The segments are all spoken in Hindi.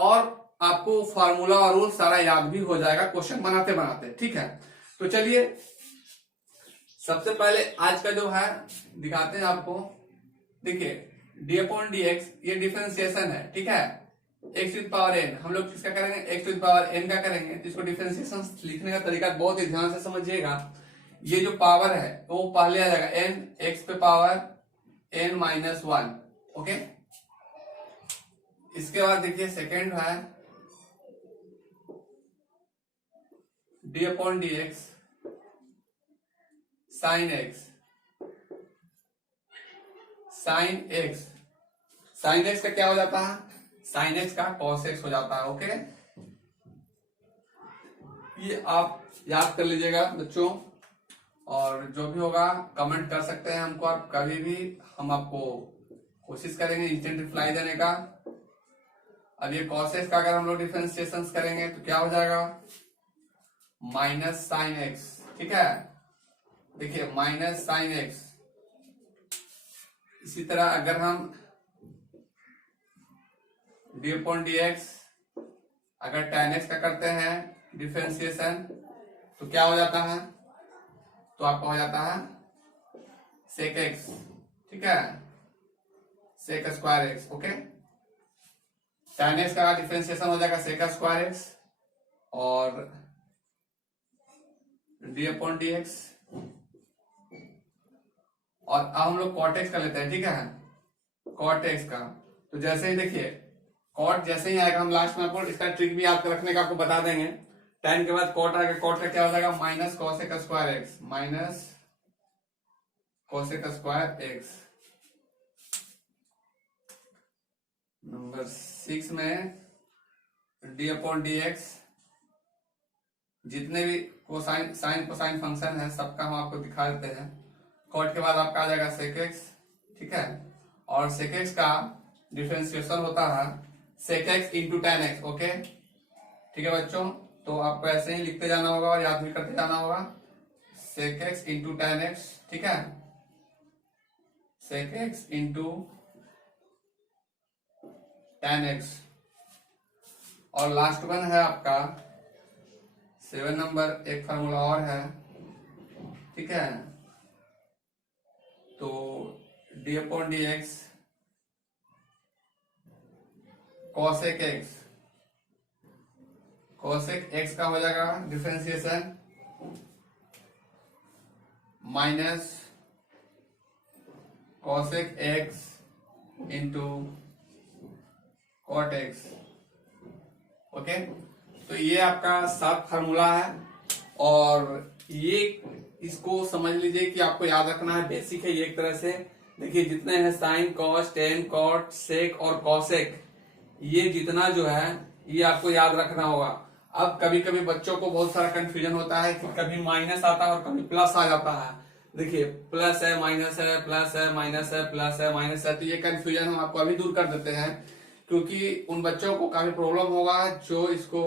और आपको फार्मूला और रूल सारा याद भी हो जाएगा क्वेश्चन बनाते बनाते। ठीक है, तो चलिए सबसे पहले आज का जो है दिखाते हैं आपको। देखिए डी अपॉन डी एक्स ये डिफरेंशिएशन है। ठीक है, X to the power N हम लोग किसका करेंगे, X to the power N का करेंगे। तो इसको डिफरेंशिएशन लिखने का तरीका बहुत ही ध्यान से समझिएगा। ये जो पावर है वो पहले आ जाएगा एन एक्स पे power N minus one. Okay, इसके बाद देखिए सेकेंड है D upon D X sine X. Sine X, sine X का क्या हो जाता है, साइन एक्स का कॉस एक्स हो जाता है। ओके, ये आप याद कर लीजिएगा बच्चों, और जो भी होगा कमेंट कर सकते हैं हमको आप कभी भी, हम आपको कोशिश करेंगे इंस्टेंट रिप्लाई देने का। अब ये कॉस एक्स का अगर हम लोग डिफरेंशिएशन करेंगे तो क्या हो जाएगा, माइनस साइन एक्स। ठीक है, देखिए माइनस साइन एक्स। इसी तरह अगर हम डी अपॉन डी एक्स अगर tan एक्स का करते हैं डिफरेंशिएशन तो क्या हो जाता है, तो आपका हो जाता है सेक एक्स। ठीक है, sec square X. Okay, tan X का डिफरेंशिएशन हो जाएगा सेक स्क्वायर एक्स और डी अपॉन डी एक्स। और अब हम लोग कॉट एक्स का लेते हैं। ठीक है, कॉट एक्स का तो जैसे ही देखिए कॉट जैसे ही आएगा, हम लास्ट में आपको इसका ट्रिक भी याद रखने का आपको बता देंगे। tan के बाद कॉट आएगा, कॉट का क्या हो जाएगा minus cosec square x, minus cosec square x. Number 6 में डी अपॉन डी एक्स, जितने भी कोसाइन साइन कोसाइन फंक्शन है सबका हम आपको दिखा देते हैं। कॉट के बाद आपका आ जाएगा सेक एक्स। ठीक है, और सेक एक्स का डिफरेंशिएशन होता है sec X into tan X. Okay, ठीक है बच्चों, तो आपको ऐसे ही लिखते जाना होगा और याद भी करते जाना होगा, sec X into tan X. ठीक है, sec X into tan X. और लास्ट वन है आपका 7 नंबर, एक फार्मूला और है। ठीक है, तो D upon D X cosec X, cosec X का हो जाएगा differentiation minus cosec X into cot X. Okay, तो ये आपका 7 फार्मूला है और ये इसको समझ लीजिए कि आपको याद रखना है, बेसिक है ये एक तरह से। देखिए जितने हैं sine cos tan cot sec और कॉसेक, ये जितना जो है ये आपको याद रखना होगा। अब कभी कभी बच्चों को बहुत सारा कंफ्यूजन होता है कि कभी माइनस आता है और कभी प्लस आ जाता है। देखिए प्लस है माइनस है, प्लस है माइनस है, प्लस है माइनस है, तो ये कंफ्यूजन हम आपको अभी दूर कर देते हैं, क्योंकि उन बच्चों को काफी प्रॉब्लम होगा जो इसको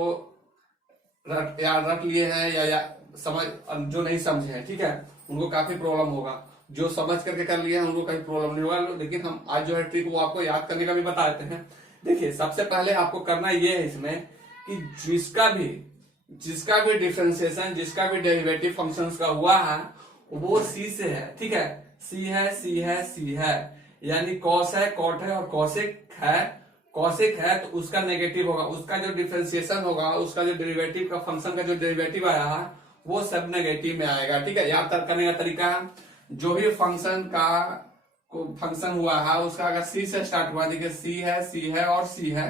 याद रख लिए हैं या समझ जो नहीं समझे हैं। ठीक है, उनको काफी प्रॉब्लम होगा, जो समझ करके कर लिए हैं उनको कभी प्रॉब्लम नहीं होगा। लेकिन हम आज जो है ट्रिक वो आपको याद करने का भी बता देते हैं। देखिए सबसे पहले आपको करना ये है इसमें कि जिसका भी डिफरेंशिएशन, जिसका भी डेरिवेटिव फंक्शंस का हुआ है वो सी से है। ठीक है, सी है सी है सी है, यानी कॉस है कॉट है और कॉसेक है। कॉसेक है तो उसका नेगेटिव होगा, उसका जो डिफरेंशिएशन होगा, उसका जो डेरिवेटिव का फंक्शन का जो डेरिवेटिव आया है वो सब नेगेटिव में आएगा। ठीक है, याद करने का तरीका है, जो भी फंक्शन का फंक्शन हुआ है उसका अगर सी से स्टार्ट हुआ, देखिए सी है और सी है।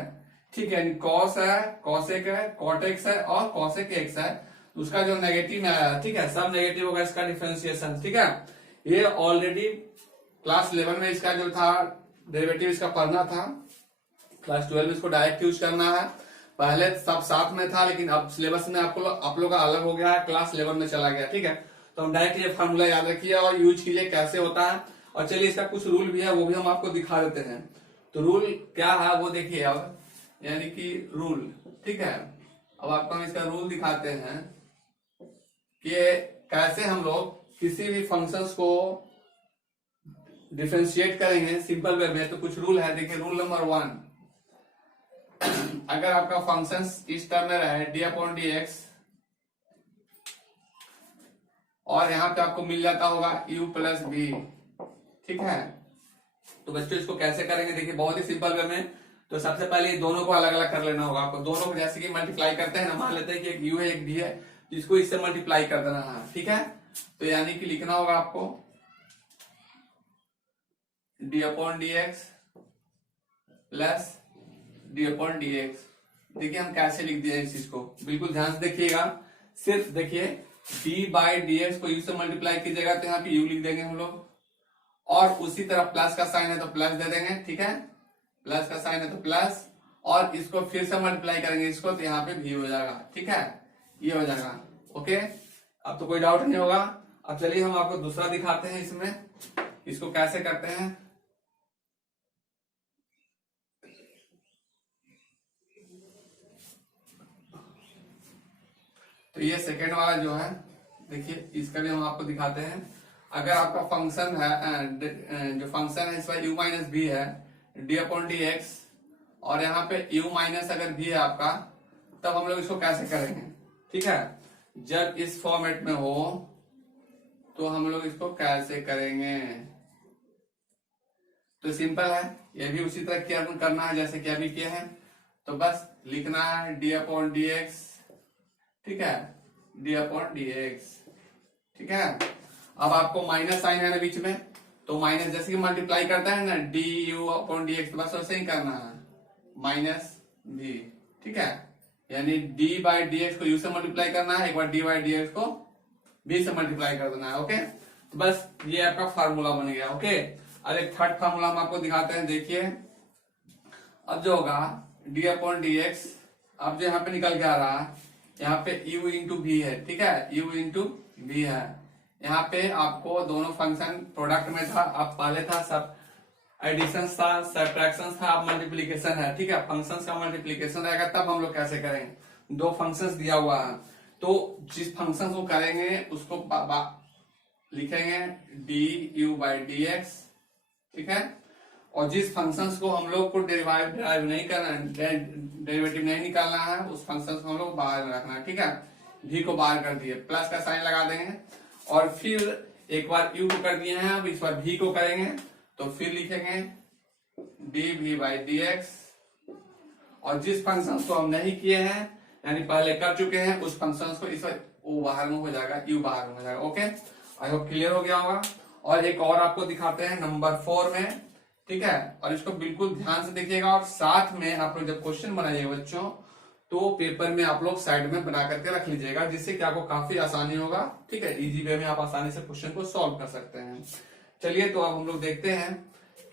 ठीक है, कॉस है कॉसेक है कॉट एक्स है और कॉसेक एक्स है, उसका जो नेगेटिव में आया, ठीक है, सब नेगेटिव होगा इसका डिफरेंशिएशन। ठीक है, ये ऑलरेडी क्लास 11 में इसका जो था डेरिवेटिव इसका पढ़ना था, क्लास 12 में इसको डायरेक्ट यूज करना है। पहले सब साथ में था लेकिन अब सिलेबस में आप लोग का अलग हो गया है, क्लास 11 में चला गया। ठीक है, तो हम डायरेक्ट ये फार्मूला याद रखिए और यूज कीजिए कैसे होता है। और चलिए इसका कुछ रूल भी है वो भी हम आपको दिखा देते हैं। तो रूल क्या है वो देखिए अब, यानी कि रूल। ठीक है, अब आपको हम इसका रूल दिखाते हैं कि कैसे हम लोग किसी भी फंक्शंस को डिफरेंशिएट करेंगे सिंपल वे में। तो कुछ रूल है, देखिए रूल नंबर 1, अगर आपका फंक्शन इस टर्म में रहे डी अपॉन डी एक्स, और यहाँ पे आपको मिल जाता होगा u प्लस बी, ठीक है। तो बच्चों इसको कैसे करेंगे, देखिए बहुत ही सिंपल वे में। तो सबसे पहले ये दोनों को अलग अलग कर लेना होगा आपको। दोनों को जैसे कि मल्टीप्लाई करते हैं ना, मान लेते हैं कि एक u है एक d है, जिसको इससे मल्टीप्लाई कर देना है, ठीक है। तो यानी कि लिखना होगा आपको D upon D x plus D upon D x. देखिए हम कैसे लिख दिया इस चीज को, बिल्कुल ध्यान से देखिएगा। सिर्फ देखिए डी बाई डी एक्स को यू से मल्टीप्लाई कीजिएगा तो यहाँ पे यू लिख देंगे हम लोग, और उसी तरह प्लस का साइन है तो प्लस दे देंगे, ठीक है। प्लस का साइन है तो प्लस, और इसको फिर से मल्टीप्लाई करेंगे इसको तो यहाँ पे भी हो जाएगा, ठीक है। ये हो जाएगा, ओके। अब तो कोई डाउट नहीं होगा। अब चलिए हम आपको दूसरा दिखाते हैं इसमें, इसको कैसे करते हैं। तो ये सेकेंड वाला जो है, देखिए इसका भी हम आपको दिखाते हैं। अगर आपका फंक्शन है, जो फंक्शन है इसका u माइनस बी है डी अपॉन डी एक्स, और यहाँ पे u माइनस अगर भी है आपका, तब हम लोग इसको कैसे करेंगे, ठीक है। जब इस फॉर्मेट में हो तो हम लोग इसको कैसे करेंगे, तो सिंपल है, ये भी उसी तरह किया करना है जैसे कि अभी किया है। तो बस लिखना है डी अपॉन डी एक्स, ठीक है, डी अपॉन डी एक्स, ठीक है। अब आपको माइनस साइन है ना बीच में, तो माइनस जैसे कि मल्टीप्लाई करता है ना D you upon D x, बस वैसे ही करना है, माइनस भी, ठीक है। यानी डी बाई डी एक्स को यू से मल्टीप्लाई करना है, एक बार डी बाई डी एक्स को बी से मल्टीप्लाई कर देना है, ओके। तो बस ये आपका फार्मूला बन गया, ओके। अब एक थर्ड फार्मूला हम आपको दिखाते हैं, देखिए। अब जो होगा डी अपॉन डी एक्स, अब जो यहाँ पे निकल के आ रहा है, यहाँ पे u इंटू भी है, ठीक है, u इंटू भी है। यहाँ पे आपको दोनों फंक्शन प्रोडक्ट में था, अब पहले था सब एडिशन था, सब्ट्रैक्शन था, अब मल्टीप्लीकेशन है, ठीक है। फंक्शंस का मल्टीप्लीकेशन रहेगा तब हम लोग कैसे करेंगे। दो फंक्शंस दिया हुआ है, तो जिस फंक्शन को करेंगे उसको लिखेंगे D you by D x, ठीक है। और जिस फंक्शंस को हम लोग को डेरिवेटिव नहीं करना है, डेरिवेटिव नहीं निकालना है, उस फंक्शन को हम लोग बाहर में रखना है, ठीक है। भी को बाहर कर दिए, प्लस का साइन लगा देंगे, और फिर एक बार यू को कर दिए हैं, अब इस बार भी को करेंगे तो फिर लिखेंगे डी भी बाई डी एक्स, और जिस फंक्शन को हम नहीं किए हैं यानी पहले कर चुके हैं उस फंक्शन को इस बार वो बाहर में हो जाएगा, यू बाहर में हो जाएगा, ओके। आई होप क्लियर हो गया होगा। और एक और आपको दिखाते हैं नंबर 4 में, ठीक है। और इसको बिल्कुल ध्यान से देखिएगा, और साथ में आप लोग जब क्वेश्चन बनाइएगा बच्चों, तो पेपर में आप लोग साइड में बना करके रख लीजिएगा, जिससे कि आपको काफी आसानी होगा, ठीक है। इजी वे में आप आसानी से क्वेश्चन को सॉल्व कर सकते हैं। चलिए तो अब हम लोग देखते हैं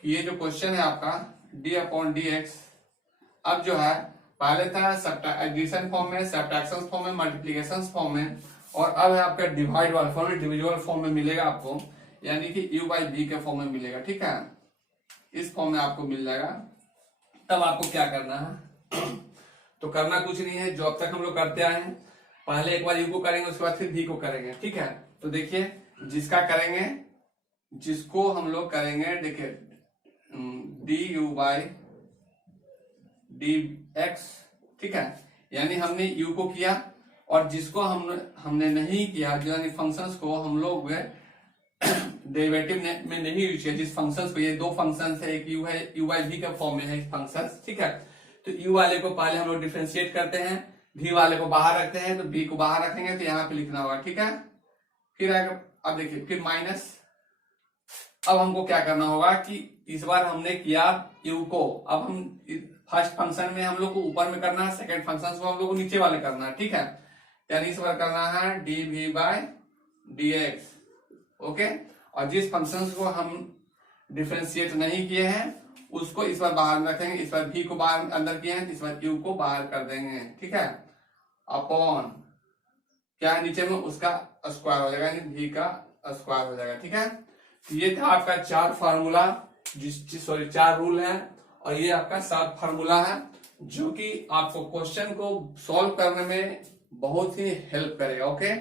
कि ये जो क्वेश्चन है आपका डी अपॉन डी एक्स, अब जो है पहले था एडिशन फॉर्म में, सब्ट्रैक्शन फॉर्म में, मल्टीप्लीकेशन फॉर्म में, और अब है आपका डिवाइड वाला फॉर्म में, डिविजिबल फॉर्म में मिलेगा आपको, यानी कि u बाई बी के फॉर्म में मिलेगा, ठीक है। इस फॉर्म में आपको मिल जाएगा। तब आपको क्या करना है, तो करना कुछ नहीं है, जो अब तक हम लोग करते आए हैं, पहले एक बार u को करेंगे उसके बाद फिर v को करेंगे, ठीक है। तो देखिए जिसका करेंगे, जिसको हम लोग करेंगे, देखिए D you by D x, ठीक है। यानी हमने u को किया, और जिसको हमने नहीं किया, यानी फंक्शंस को हम लोग डेरिवेटिव में नहीं यूज किया, जिस फंक्शंस को, ये दो फंक्शंस है, एक u है, u बाई v के फॉर्म में है फंक्शंस, ठीक है। तो u वाले को पहले हम लोग डिफरेंशिएट करते हैं, v वाले को बाहर रखते हैं, तो b को बाहर रखेंगे तो यहाँ पे लिखना होगा, ठीक है। फिर आएगा, अब देखिए फिर माइनस। अब हमको क्या करना होगा कि इस बार हमने किया u को, अब हम फर्स्ट फंक्शन में हम लोग को ऊपर में करना है, सेकेंड फंक्शन को हम लोग को नीचे वाले करना है, ठीक है। यानी इस बार करना है D V by D X, okay. और जिस फंक्शन को हम डिफरेंशिएट नहीं किए हैं उसको इस बार बाहर में रखेंगे, इस बार v को बाहर अंदर किए हैं, इस बार u को बाहर कर देंगे, ठीक है। अपॉन क्या है नीचे में, उसका स्क्वायर हो जाएगा, यानी v का स्क्वायर हो जाएगा, ठीक है। ये था आपका 4 फार्मूला, सॉरी 4 रूल है, और ये आपका 7 फार्मूला है, जो कि आपको क्वेश्चन को सॉल्व करने में बहुत ही हेल्प करेगा, ओके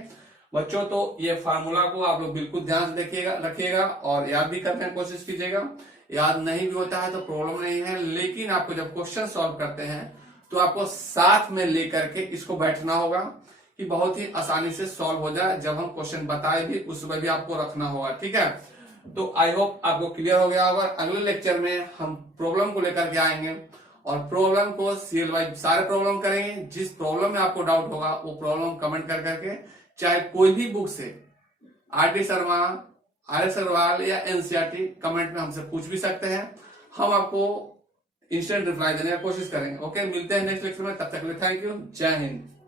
बच्चों। तो ये फार्मूला को आप लोग बिल्कुल ध्यान से देखिएगा, रखिएगा, और याद भी करने की कोशिश कीजिएगा। याद नहीं भी होता है तो प्रॉब्लम नहीं है, लेकिन आपको जब क्वेश्चन सॉल्व करते हैं तो आपको साथ में लेकर के इसको बैठना होगा कि बहुत ही आसानी से सॉल्व हो जाए। जब हम क्वेश्चन बताए भी उसमें भी आपको रखना होगा, ठीक है। तो आई होप आपको क्लियर हो गया होगा। अगले लेक्चर में हम प्रॉब्लम को लेकर के आएंगे और प्रॉब्लम को सीरियल वाइज सारे प्रॉब्लम करेंगे। जिस प्रॉब्लम में आपको डाउट होगा वो प्रॉब्लम कमेंट कर करके, चाहे कोई भी बुक से, आर.टी. शर्मा, आर.एस. अग्रवाल या एनसीईआरटी, कमेंट में हमसे पूछ भी सकते हैं। हम आपको इंस्टेंट रिप्लाई देने की कोशिश करेंगे। ओके, मिलते हैं नेक्स्ट लेक्चर में, तब तक के लिए थैंक यू, जय हिंद।